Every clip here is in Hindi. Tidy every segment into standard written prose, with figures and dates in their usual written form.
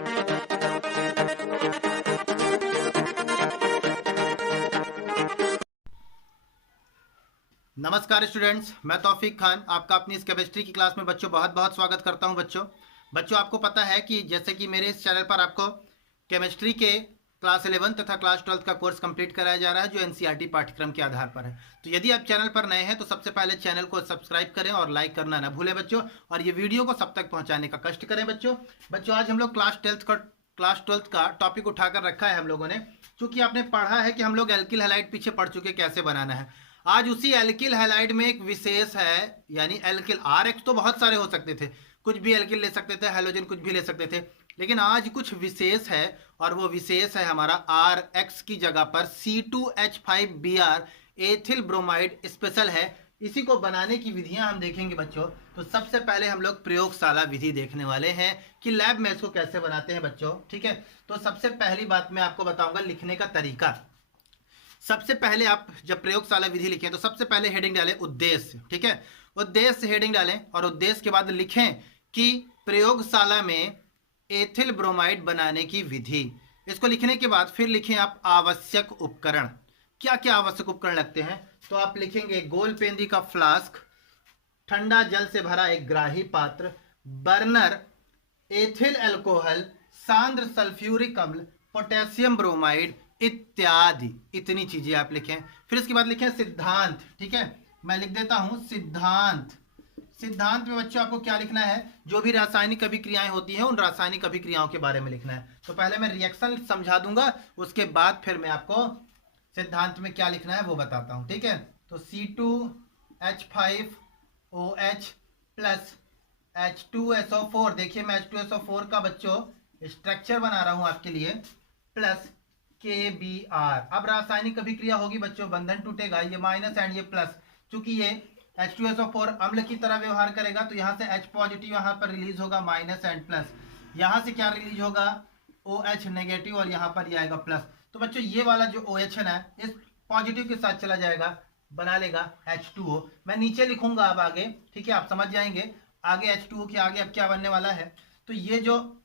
नमस्कार स्टूडेंट्स, मैं तौफीक खान आपका अपनी इस केमिस्ट्री की क्लास में बच्चों बहुत बहुत स्वागत करता हूं। बच्चों आपको पता है कि जैसे कि मेरे इस चैनल पर आपको केमिस्ट्री के क्लास 11 तथा क्लास 12 का कोर्स कंप्लीट कराया जा रहा है, जो एनसीईआरटी पाठ्यक्रम के आधार पर है। तो यदि आप चैनल पर नए हैं तो सबसे पहले चैनल को सब्सक्राइब करें और लाइक करना ना भूलें बच्चों, और ये वीडियो को सब तक पहुँचाने का कष्ट करें बच्चों आज हम लोग क्लास 12 का टॉपिक उठाकर रखा है हम लोगों ने, क्योंकि आपने पढ़ा है कि हम लोग एल्किल हैलाइड पीछे पढ़ चुके कैसे बनाना है। आज उसी एल्किल हैलाइड में एक विशेष है, यानी एल्किल RX तो बहुत सारे हो सकते थे, कुछ भी एल्किल ले सकते थे, हैलोजन कुछ भी ले सकते थे, लेकिन आज कुछ विशेष है और वो विशेष है हमारा RX की जगह पर C2H5Br एथिल ब्रोमाइड स्पेशल है। इसी को बनाने की विधियां हम देखेंगे बच्चों। तो सबसे पहले हम लोग प्रयोगशाला विधि देखने वाले हैं कि लैब में इसको कैसे बनाते हैं बच्चों, ठीक है। तो सबसे पहली बात मैं आपको बताऊंगा लिखने का तरीका। सबसे पहले आप जब प्रयोगशाला विधि लिखें तो सबसे पहले हेडिंग डालें उद्देश्य, ठीक है। उद्देश्य हेडिंग डालें और उद्देश्य के बाद लिखें कि प्रयोगशाला में एथिल ब्रोमाइड बनाने की विधि। इसको लिखने के बाद फिर लिखें आप आवश्यक उपकरण। क्या क्या आवश्यक उपकरण लगते हैं, तो आप लिखेंगे गोल पेंदी का फ्लास्क, ठंडा जल से भरा एक ग्राही पात्र, बर्नर, एथिल अल्कोहल, सांद्र सल्फ्यूरिक अम्ल, पोटेशियम ब्रोमाइड इत्यादि। इतनी चीजें आप लिखें। फिर इसके बाद लिखें सिद्धांत, ठीक है। मैं लिख देता हूं सिद्धांत। सिद्धांत में बच्चों आपको क्या लिखना है, जो भी रासायनिक अभिक्रियाएं होती हैं उन रासायनिक अभिक्रियाओं के बारे में लिखना है। तो पहले मैं रिएक्शन समझा दूंगा, उसके बाद फिर मैं आपको सिद्धांत में क्या लिखना है वो बताता हूं, ठीक है। तो C2H5OH प्लस H2SO4, देखिए मैं H2SO4 का बच्चों स्ट्रक्चर बना रहा हूं आपके लिए, प्लस KBr। अब रासायनिक अभिक्रिया होगी बच्चों, बंधन टूटेगा, ये माइनस एंड ये प्लस, चूंकि ये H2SO4 अम्ल की तरह व्यवहार करेगा तो यहाँ से H पॉजिटिव यहाँ पर रिलीज होगा, माइनस एंड प्लस, यहाँ से क्या रिलीज होगा OH नेगेटिव, और यहाँ पर ये आएगा प्लस। तो बच्चों ये वाला जो OH है ना, इस पॉजिटिव के साथ चला जाएगा, बना लेगा H2O। मैं नीचे लिखूंगा अब आगे, ठीक है, आप समझ जाएंगे आगे H2O के आगे अब क्या बनने वाला है। तो ये जो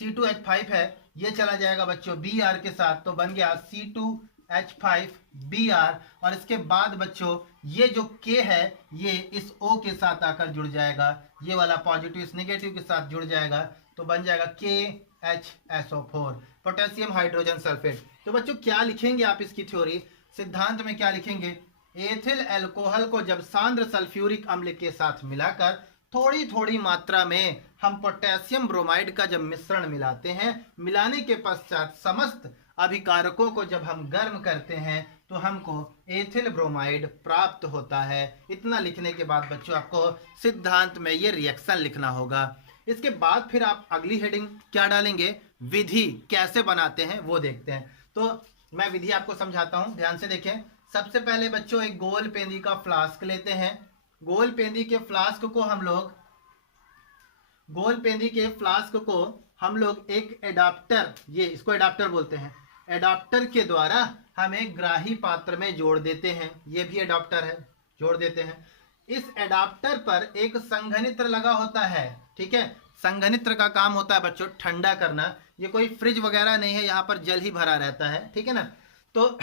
C2H5 है ये चला जाएगा बच्चों Br के साथ, तो बन गया C2H5Br, और इसके बाद बच्चों ये जो K है ये इस O के साथ आकर जुड़ जाएगा, ये वाला पॉजिटिव इस नेगेटिव के साथ जुड़ जाएगा, तो बन जाएगा KHSO4, पोटेशियम हाइड्रोजन सल्फेट। तो बच्चों क्या लिखेंगे आप इसकी थ्योरी, सिद्धांत में क्या लिखेंगे, एथिल अल्कोहल को जब सांद्र सल्फ्यूरिक अम्ल के साथ मिलाकर थोड़ी थोड़ी मात्रा में हम पोटेशियम ब्रोमाइड का जब मिश्रण मिलाते हैं, मिलाने के पश्चात समस्त अभिकारकों को जब हम गर्म करते हैं तो हमको एथिल ब्रोमाइड प्राप्त होता है। इतना लिखने के बाद बच्चों आपको सिद्धांत में ये रिएक्शन लिखना होगा। इसके बाद फिर आप अगली हेडिंग क्या डालेंगे, विधि कैसे बनाते हैं वो देखते हैं। तो मैं विधि आपको समझाता हूं, ध्यान से देखें। सबसे पहले बच्चों एक गोल पेंदी का फ्लास्क लेते हैं। गोल पेंदी के फ्लास्क को हम लोग एक एडाप्टर, ये इसको एडाप्टर बोलते हैं, एडाप्टर के द्वारा हम एक ग्राही पात्र में जोड़ देते हैं, ये भी एडाप्टर है, जोड़ देते हैं। इस एडाप्टर पर एक संघनित्र लगा होता है, ठीक है। संघनित्र का काम होता है बच्चों ठंडा करना, ये कोई फ्रिज वगैरह नहीं है, यहाँ पर जल ही भरा रहता है, ठीक है ना। तो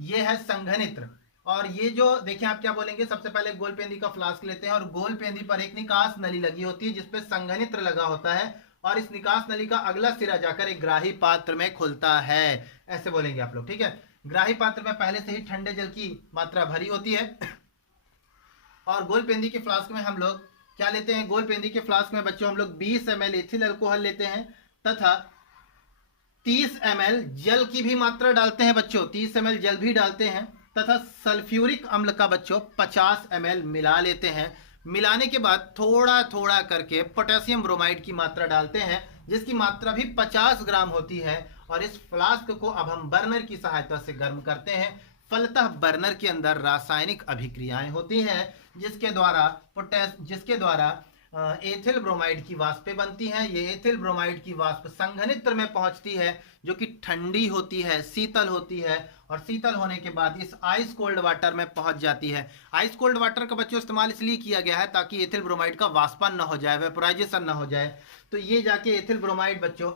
ये है संघनित्र, और ये जो देखिए आप क्या बोलेंगे, सबसे पहले गोल पेंदी का फ्लास्क लेते हैं और गोल पेंदी पर एक निकास नली लगी होती है जिसपे संघनित्र लगा होता है, और इस निकास नली का अगला सिरा जाकर एक ग्राही पात्र में खुलता है, ऐसे बोलेंगे आप लोग, ठीक है। ग्राही पात्र में पहले से ही ठंडे जल की मात्रा भरी होती है, और गोल पेंदी के फ्लास्क में हम लोग क्या लेते हैं, गोल पेंदी के फ्लास्क में बच्चों हम लोग 20 ml एथिल अल्कोहल लेते हैं तथा 30 ml जल की भी मात्रा डालते हैं बच्चों, 30 ml जल भी डालते हैं, तथा सल्फ्यूरिक अम्ल का बच्चों 50 ml मिला लेते हैं। मिलाने के बाद थोड़ा थोड़ा करके पोटेशियम ब्रोमाइड की मात्रा डालते हैं, जिसकी मात्रा भी 50 ग्राम होती है, और इस फ्लास्क को अब हम बर्नर की सहायता से गर्म करते हैं। फलतः बर्नर के अंदर रासायनिक अभिक्रियाएं होती हैं जिसके द्वारा एथिल ब्रोमाइड की वाष्पें बनती हैं। ये एथिल ब्रोमाइड की वाष्प संघनित्र में पहुंचती है, जो कि ठंडी होती है, शीतल होती है, और शीतल होने के बाद इस आइस कोल्ड वाटर में पहुंच जाती है। आइस कोल्ड वाटर का बच्चों इस्तेमाल इसलिए किया गया है ताकि एथिल ब्रोमाइड का वाष्पन न हो जाए, वेपोराइजेशन न हो जाए। तो ये जाके एथिल ब्रोमाइड बच्चों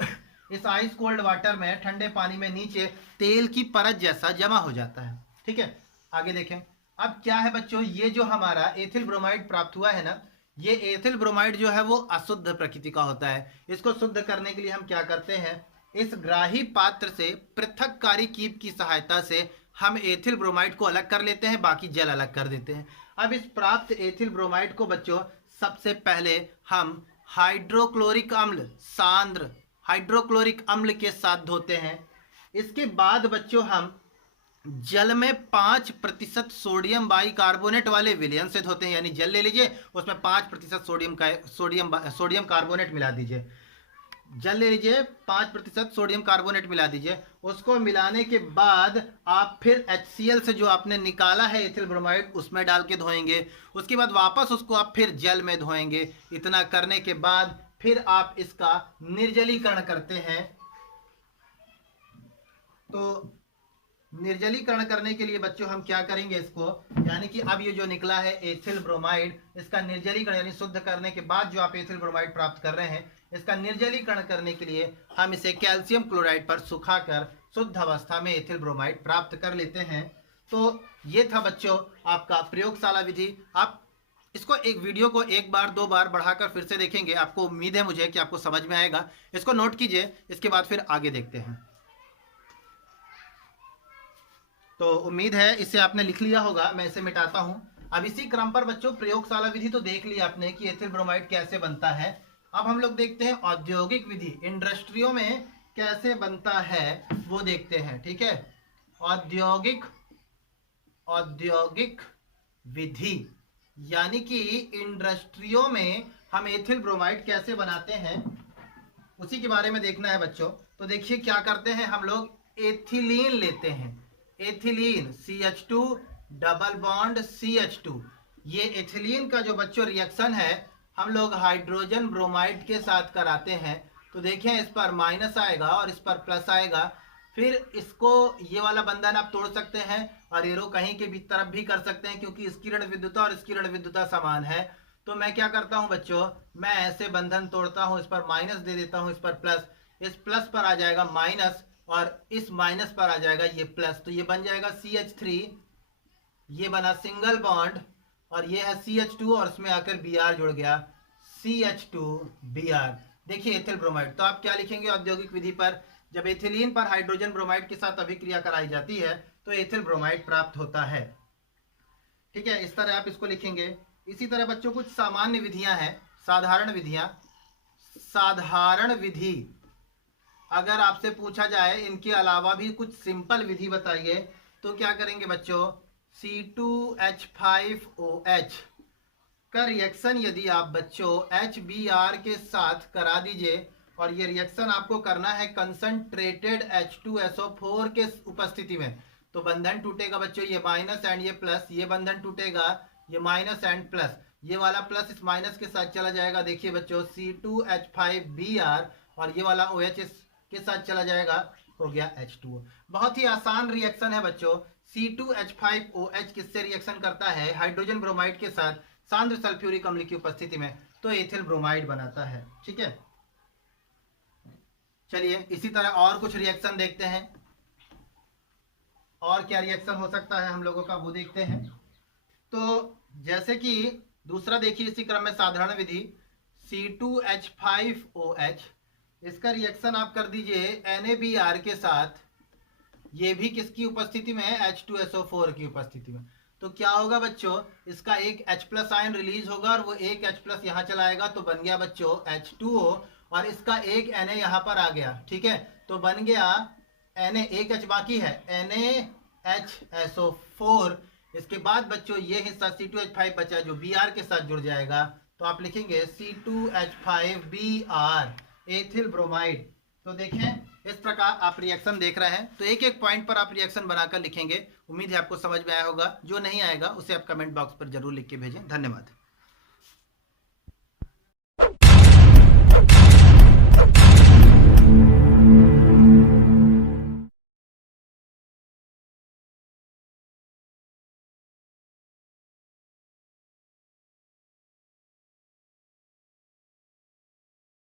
इस आइस कोल्ड वाटर में, ठंडे पानी में नीचे तेल की परत जैसा जमा हो जाता है। ठीक है, आगे देखें। अब क्या है बच्चों, ये जो हमारा एथिल ब्रोमाइड प्राप्त हुआ है ना, ये एथिल ब्रोमाइड जो है वो अशुद्ध प्रकृति का होता है। इसको शुद्ध करने के लिए हम क्या करते हैं, इस ग्राही पात्र से पृथककारी कीप की सहायता से हम एथिल ब्रोमाइड को अलग कर लेते हैं, बाकी जल अलग कर देते हैं। अब इस प्राप्त एथिल ब्रोमाइड को बच्चों सबसे पहले हम हाइड्रोक्लोरिक अम्ल, सांद्र हाइड्रोक्लोरिक अम्ल के साथ धोते हैं। इसके बाद बच्चों हम जल में 5% सोडियम बाइकार्बोनेट वाले विलयन से धोते हैं। यानी जल ले लीजिए, उसमें 5% सोडियम कार्बोनेट मिला दीजिए। जल ले लीजिए, 5% सोडियम कार्बोनेट मिला दीजिए। उसको मिलाने के बाद आप फिर HCl से जो आपने निकाला है एथिल ब्रोमाइड, उसमें डाल के धोएंगे। उसके बाद वापस उसको आप फिर जल में धोएंगे। इतना करने के बाद फिर आप इसका निर्जलीकरण करते हैं। तो निर्जलीकरण करने के लिए बच्चों हम क्या करेंगे इसको, यानी कि अब ये जो निकला है एथिल ब्रोमाइड, इसका निर्जलीकरण यानी शुद्ध करने के बाद जो आप एथिल ब्रोमाइड प्राप्त कर रहे हैं, इसका निर्जलीकरण करने के लिए हम इसे कैल्शियम क्लोराइड पर सुखाकर शुद्ध अवस्था में एथिल ब्रोमाइड प्राप्त कर लेते हैं। तो ये था बच्चों आपका प्रयोगशाला विधि। आप इसको एक वीडियो को एक बार दो बार बढ़ाकर फिर से देखेंगे, आपको उम्मीद है मुझे कि आपको समझ में आएगा। इसको नोट कीजिए, इसके बाद फिर आगे देखते हैं। तो उम्मीद है इसे आपने लिख लिया होगा, मैं इसे मिटाता हूं। अब इसी क्रम पर बच्चों प्रयोगशाला विधि तो देख ली आपने कि एथिल ब्रोमाइड कैसे बनता है। अब हम लोग देखते हैं औद्योगिक विधि, इंडस्ट्रियों में कैसे बनता है वो देखते हैं। ठीक है, औद्योगिक विधि यानी कि इंडस्ट्रियों में हम एथिल ब्रोमाइड कैसे बनाते हैं, उसी के बारे में देखना है बच्चों। तो देखिए क्या करते हैं, हम लोग एथिलीन लेते हैं। Ethylene CH2 double bond CH2। ये एथिलीन का जो बच्चों रिएक्शन है हम लोग हाइड्रोजन ब्रोमाइड के साथ कराते हैं। तो देखें इस पर माइनस आएगा और इस पर प्लस आएगा। फिर इसको ये वाला बंधन आप तोड़ सकते हैं और एरो कहीं के भी तरफ भी कर सकते हैं, क्योंकि इसकी ऋण विद्युता और इसकी ऋण विद्युता समान है। तो मैं क्या करता हूं बच्चों, मैं ऐसे बंधन तोड़ता हूं, इस पर माइनस दे देता हूं, इस पर प्लस, इस प्लस पर आ जाएगा माइनस और इस माइनस पर आ जाएगा ये प्लस। तो ये बन जाएगा CH3, ये बना सिंगल बॉन्ड, और ये है CH2 और इसमें आकर Br जुड़ गया, CH2Br। देखिए एथिल ब्रोमाइड। तो आप क्या लिखेंगे औद्योगिक विधि पर, जब एथिलीन पर हाइड्रोजन ब्रोमाइड के साथ अभिक्रिया कराई जाती है तो एथिल ब्रोमाइड प्राप्त होता है। ठीक है, इस तरह आप इसको लिखेंगे। इसी तरह बच्चों कुछ सामान्य विधियां हैं, साधारण विधियां। साधारण विधि अगर आपसे पूछा जाए इनके अलावा भी कुछ सिंपल विधि बताइए, तो क्या करेंगे बच्चों, C2H5OH का रिएक्शन यदि आप बच्चों HBr के साथ करा दीजिए, और ये रिएक्शन आपको करना है कंसंट्रेटेड H2SO4 के उपस्थिति में, तो बंधन टूटेगा बच्चों, ये माइनस एंड ये प्लस, ये बंधन टूटेगा, ये माइनस एंड प्लस, ये वाला प्लस इस माइनस के साथ चला जाएगा। देखिए बच्चों C2H5Br और ये वाला OH के साथ चला जाएगा, हो गया H2O। बहुत ही आसान रिएक्शन है बच्चों। C2H5OH किससे रिएक्शन करता है, हाइड्रोजन ब्रोमाइड के साथ सांद्र सल्फ्यूरिक अम्ल की उपस्थिति में, तो एथिल ब्रोमाइड बनाता है। ठीक है, चलिए इसी तरह और कुछ रिएक्शन देखते हैं। और क्या रिएक्शन हो सकता है हम लोगों का वो देखते हैं। तो जैसे कि दूसरा देखिए इसी क्रम में साधारण विधि, C2H5OH, इसका रिएक्शन आप कर दीजिए NaBr के साथ, ये भी किसकी उपस्थिति में है, H2SO4 की उपस्थिति में। तो क्या होगा बच्चों, इसका एक H+ आयन रिलीज होगा और वो एक H+ यहाँ चलाएगा, तो बन गया बच्चों H2O, और इसका एक Na यहाँ पर आ गया। ठीक है, तो बन गया Na, एक H बाकी है, NaHSO4। इसके बाद बच्चों ये हिस्सा C2H5 बचा जो Br के साथ जुड़ जाएगा, तो आप लिखेंगे C2H5Br एथिल ब्रोमाइड। तो देखें इस प्रकार आप रिएक्शन देख रहे हैं, तो एक एक पॉइंट पर आप रिएक्शन बनाकर लिखेंगे। उम्मीद है आपको समझ में आया होगा, जो नहीं आएगा उसे आप कमेंट बॉक्स पर जरूर लिख के भेजें। धन्यवाद।